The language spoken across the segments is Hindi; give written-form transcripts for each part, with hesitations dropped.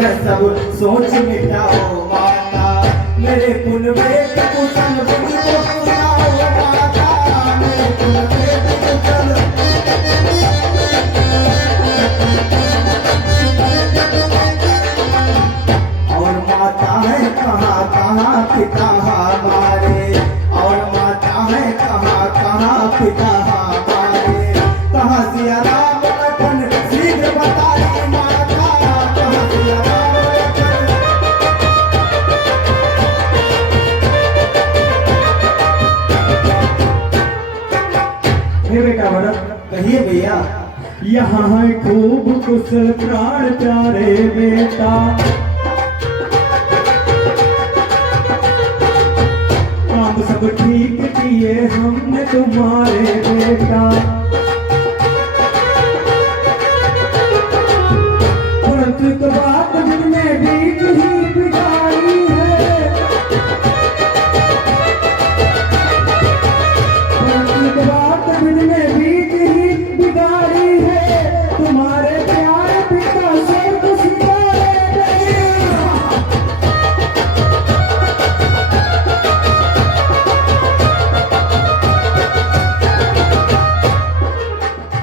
है सब सोच मिटाओ माता, मेरे कुल में कुशल मुझको सुनाओ माता, मेरे कुल में कुशल। और माता है कहाँ कहाँ पिता हमारे, और माता है कहाँ कहाँ पिता हमारे, कहाँ सिया राम लखन शीघ्र बताइए माता, कहाँ सिया राम लखन। हे बेटा भरत, कहिए भैया। यहाँ है खूब कुशल प्राण प्यारे बेटा, काम सब ठीक किए हमने तुम्हारे बेटा, परंतु एक बात जिनमें बीच ही बिगाड़ी है, परंतु एक बात जिनमें बीच ही बिगाड़ी है, तुम्हारे प्यारे पिता स्वर्ग सितारे गए।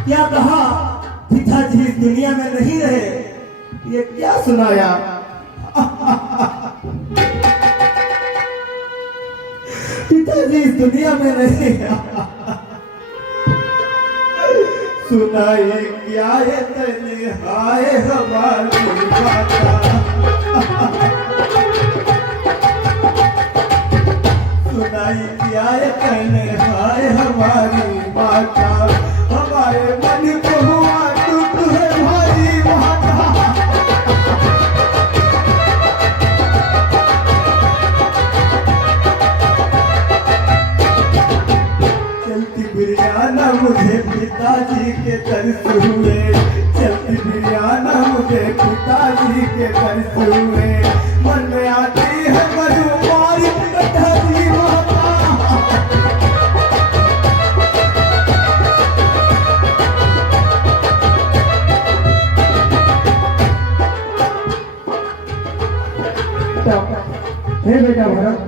क्या कहा पिताजी इस दुनिया में नहीं रहे, ये क्या सुनाया। पिताजी इस दुनिया में नहीं, सुनाए क्या है तने हाय हमारी माता, सुनाई क्या है तने हाय हमारी माता, हमारे मन को हुआ दुख है भाई माता। चलती बिरयाना मुझे पिताजी के दर्श हुए, चलती बिरयाना मुझे पिताजी के दर्श हुए, मन में आती है मधुमारी कटारी माता। हे बेटा भरत,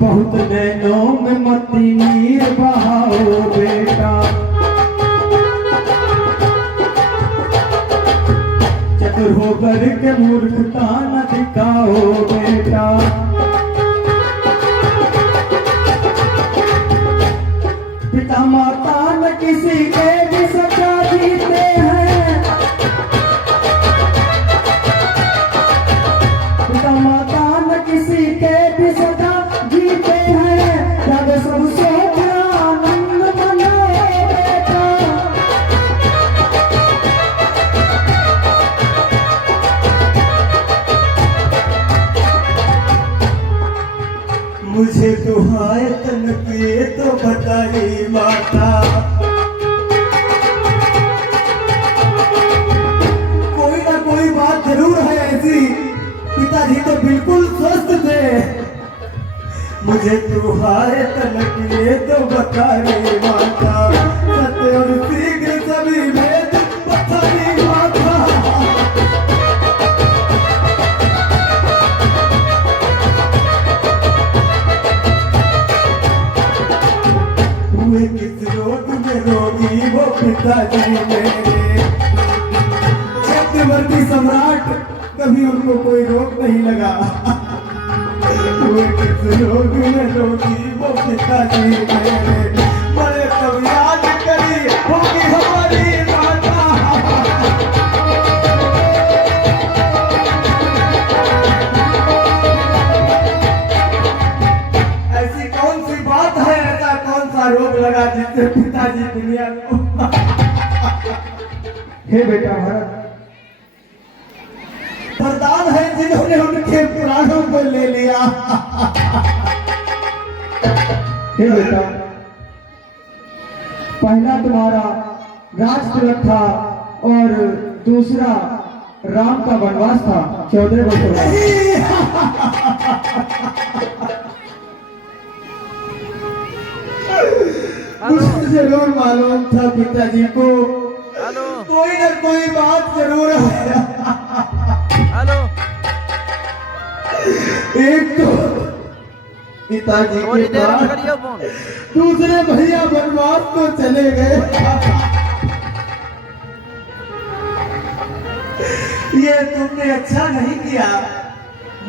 बहुत नैनों में मती नीर बहाओ बेटा, चतुर होकर के मूर्खता न दिखाओ बेटा, पिता माता न किसी के भी सजा जीते हैं, पिता माता न किसी के भी सजा जीते हैं, जब सब सोच आनंद मनाए बेटा। मुझे दुहाए तन पे तो बताई माता, कोई ना कोई बात जरूर है ऐसी, पिताजी तो बिल्कुल स्वस्थ थे, मुझे दुहाए तन पे तो बताई माता, सत्य और शीघ्र सभी भेद बताई माता। हुए किस रोग में रोगी वो पिताजी मेरे, चक्रवर्ती सम्राट कभी उनको कोई रोग नहीं लगा। हुए किस रोग में रोगी वो पिताजी मेरे, बड़े कब याद करी होगी हमारी माता। ऐसी कौन सी बात है, ऐसा कौन सा रोग लगा जिससे पिताजी दुनिया को। हे बेटा भरत, वरदान है जिन्होंने उनके प्राणों को ले लिया। हे बेटा, पहला तुम्हारा राष्ट्र था और दूसरा राम का वनवास था 14 वर्षों का। मुझे जरूर मालूम था पिताजी को कोई न कोई बात जरूर है। एक तो पिताजी थोड़ी के देर में बाद करियो फोन। दूसरे भैया बनवास को चले गए। ये तुमने अच्छा नहीं किया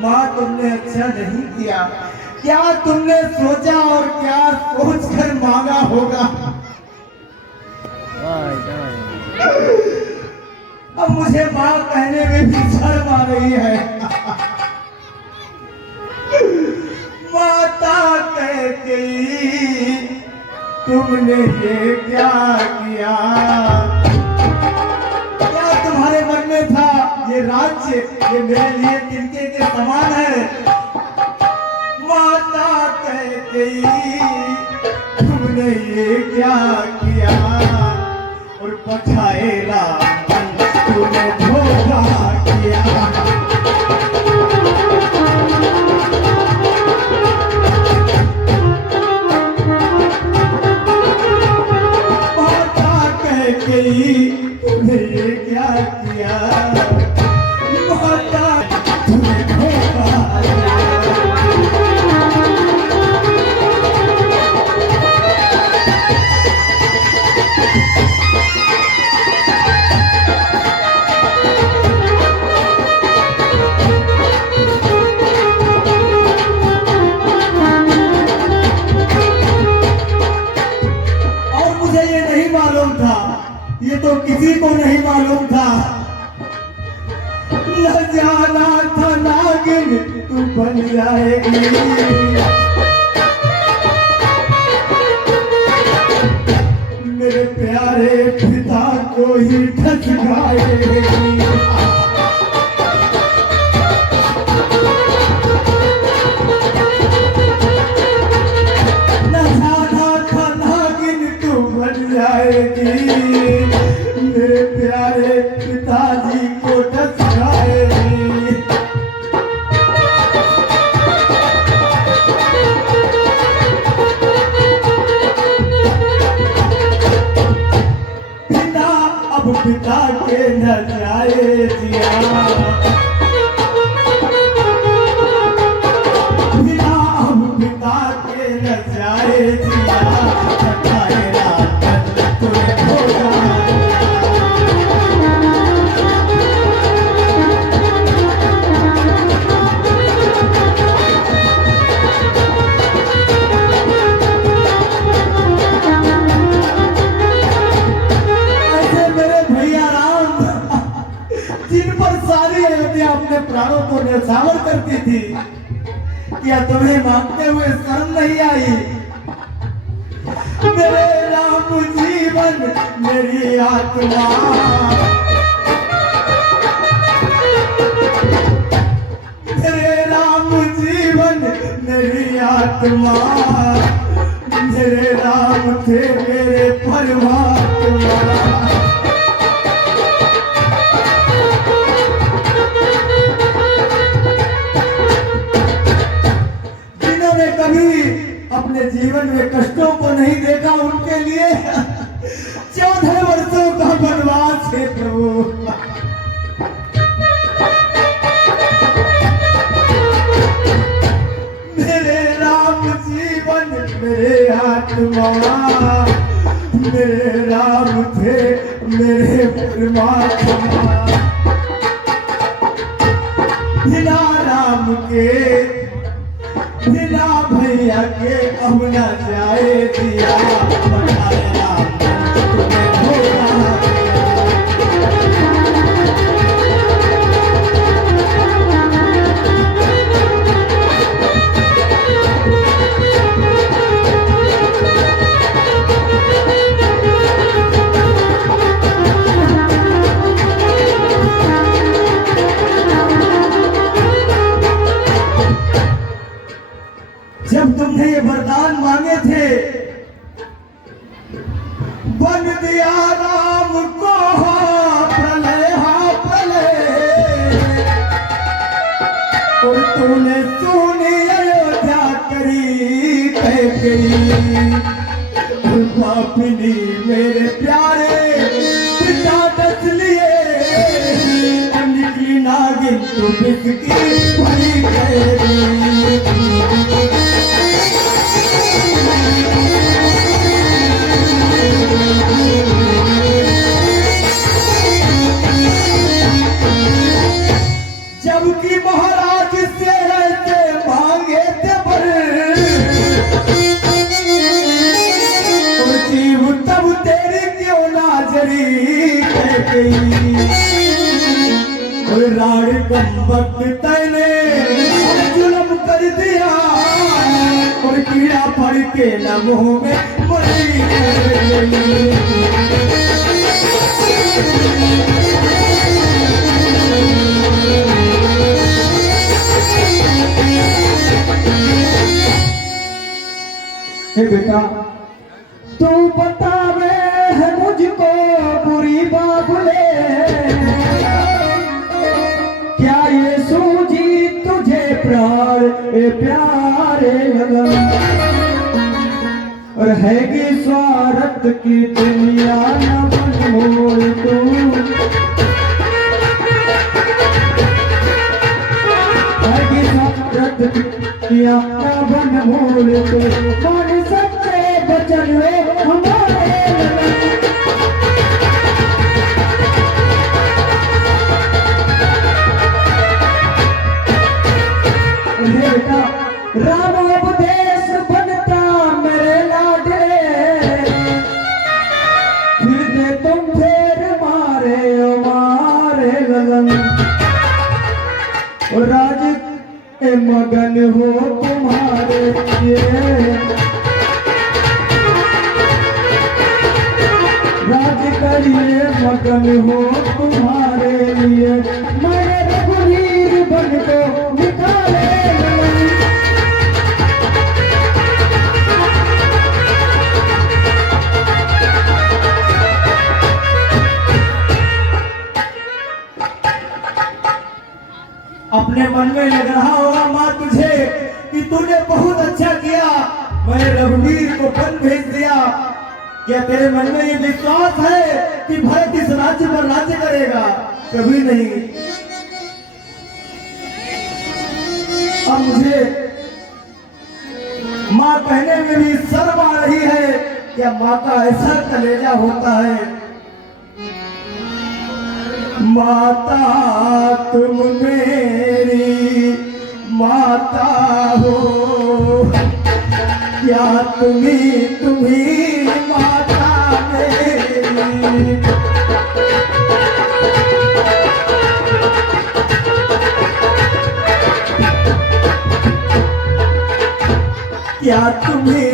माँ, तुमने अच्छा नहीं किया। क्या तुमने सोचा और क्या सोचकर मांगा होगा। अब मुझे माँ कहने में भी शर्म आ रही है। माता कहती तुमने ये क्या किया। क्या तुम्हारे मन में था ये राज्य ये मेरे लिए तिनके के समान है। माता कहती तुमने ये क्या किया और पछाए राम तूने धोखा किया। माता कहती तुमने ये क्या किया, माता तूने धोखा किया। ये तो किसी को नहीं मालूम था। न जाना था नागिन तू बन जाएगी। मेरे प्यारे पिता को ही ठसकाएगी। न जाना था नागिन तू बन जाएगी। मेरे प्यारे पिताजी को ठसकाएगी। पिता अब पिता के न जाए जिया। पिता अब पिता के न जाए जिया। अपने प्राणों को न्यौछावर करती थी। क्या तुम्हें मांगते हुए शर्म नहीं आई। मेरे राम जीवन मेरी आत्मा। मेरे राम जीवन मेरी आत्मा। मेरे राम थे मेरे परमात्मा। अपने जीवन में कष्टों को नहीं देखा उनके लिए 14 वर्षों का वनवास है प्रभु। मेरे राम जीवन मेरे आत्मा। मेरे राम थे मेरे परमात्मा। बिना राम के बिना भैया के अब न जाए दिया। बताए राम तुम्हें धोखा दिया। जब तुमने ये वरदान मांगे थे, बन दिया राम को प्रलय और तूने सुनी अयोध्या करी कह गई। पापिनी मेरे प्यारे पिता दस लिए निकली नागिन तू किसकी भरी तेरी। जबकि महाराज से रहते मांगे थे पर और जीव तब तेरी क्यों नाजरी कह गई। और राड़ कम वक्त तैने जुल्म कर दिया और कीड़ा पड़ के लम्हों में मरी गई। बेटा तू बतावे है मुझको बुरी बाबुले, क्या ये सूझी तुझे प्यारे लगन। रहेगी स्वार्थ की दुनिया न बनमोल तू, रहेगी स्वार्थ की दुनिया न बनमोल तू। मान सच्चे बचन वे हमारे बेटा राम उपदेश बनता मेरे लाडले, फिर दे तुम फेर मारे लगन। राज ए मगन हो तुम्हारे लिए, राज करिए मगन हो तुम्हारे लिए। मेरे रघुवीर बन को निकाले अपने मन में लग रहा होगा माँ तुझे कि तूने बहुत अच्छा किया, मैं रघुवीर को वन भेज दिया। क्या तेरे मन में ये विश्वास है कि भरत इस राज्य पर राज्य करेगा? कभी नहीं। अब मुझे माँ कहने में भी शर्म आ रही है। क्या माँ का ऐसा कलेजा होता है? माता तुम मेरी माता हो, क्या तुम्ही माता मेरी। क्या तुम्ही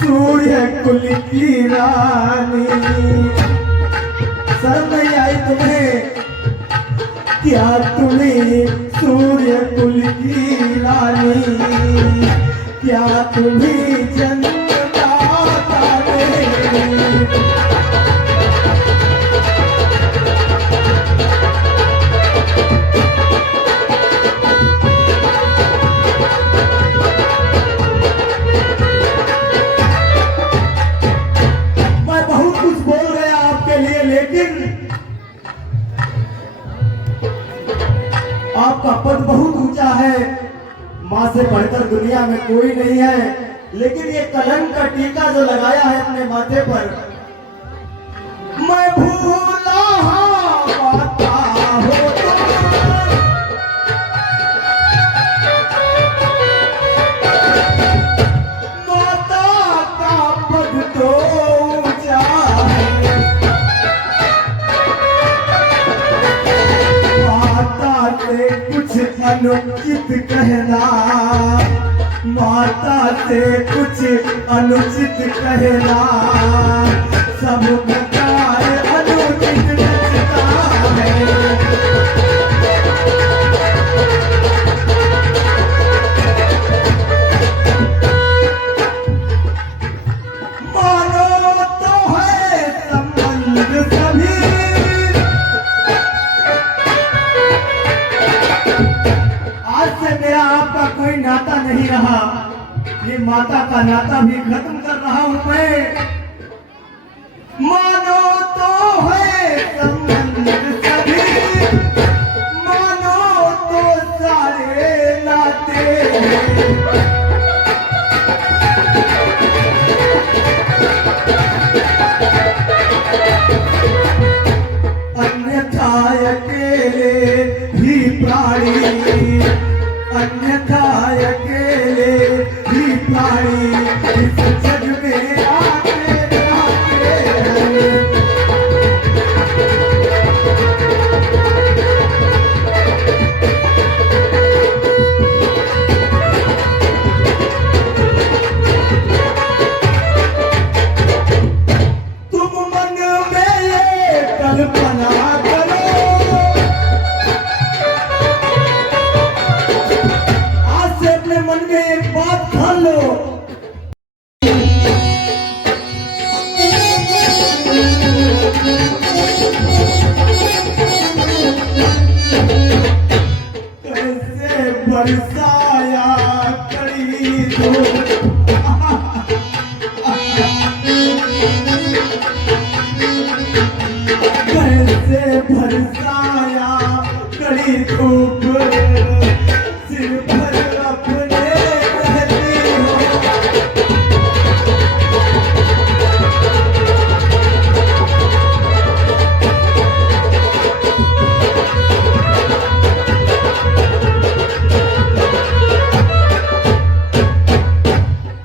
सूर्य कुल की रानी। शर्म नहीं आई तुम्हें? क्या तुम्हें सूर्य कुल की रानी, क्या तुम्हें जन्मदाता मेरी। मैं बहुत कुछ बोल गया आपके लिए, लेकिन आपका पद बहुत ऊंचा है। माँ से बढ़कर दुनिया में कोई नहीं है, लेकिन ये कलंक का टीका जो लगाया है अपने माथे पर, मैं भूला माता हो तुम, माता का पद तो ऊंचा है। माता से कुछ अनुचित कहना, माता से कुछ अनुचित कहना, सब प्रकार अनुचित लगता है। मानो तो है संबंध सभी, आज से मेरा आपका कोई नाता नहीं रहा। ये माता का नाता भी खत्म कर रहा हूं मैं। मानो तो है संबंध सभी, मानो अन्यथा अकेले ही प्राणी, अन्यथा अकेले ही प्राणी इस जग में आके जाते हैं। तुम मन में ये कल्पना करो, आज से अपने मन में एक बात ठान लो, कैसे बरसाया कड़ी धूप, कैसे बरसाया कड़ी धूप, सिर पर अपने रहती हो।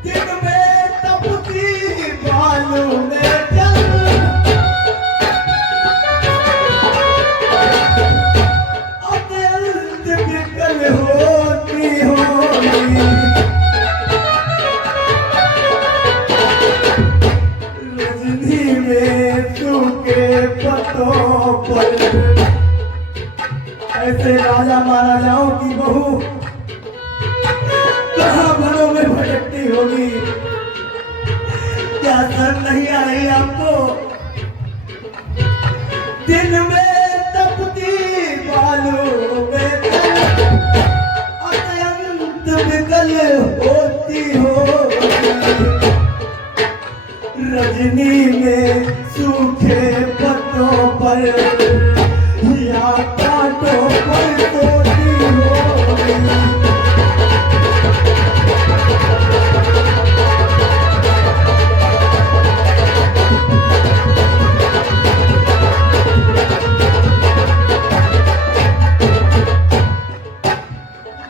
दिन में तपती बालों में जल, अत्यंत विकल होती होगी। रजनी में सूखे पत्तों पर ऐसे राजा महाराजाओं की बहू कहाँ घरों में भटकती होगी। क्या शर्म नहीं आ रही आपको? दिन में तपती बालों में अत्यंत विकल होती होगी। रजनी में सूखे पत्तों पर या कांटों पर सोती होगी।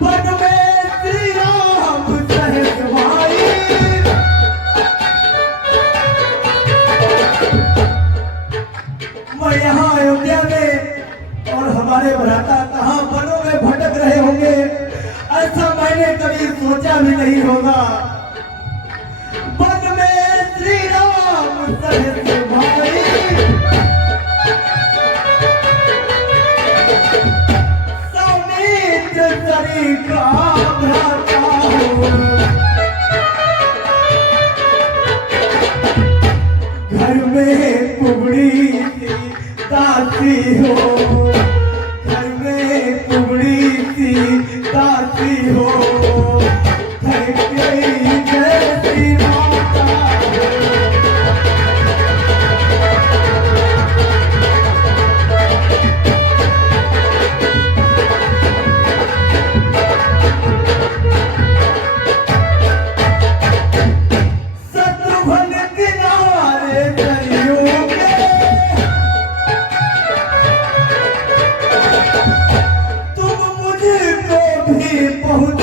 वन में श्री राम सहज भाई, मैं यहाँ अयोध्या में और हमारे भ्राता कहाँ वनों में भटक रहे होंगे, ऐसा मैंने कभी सोचा भी नहीं होगा। वन में श्री राम सहज भाई, सौमित्र सरी का भ्राता हूँ। घर में कुबड़ी सी दासी हो, घर में कुबड़ी सी दासी हो, घर के जैसी माता हो। शत्रुघ्न किनारे सरयू के, तुम मुझको भी पहुँच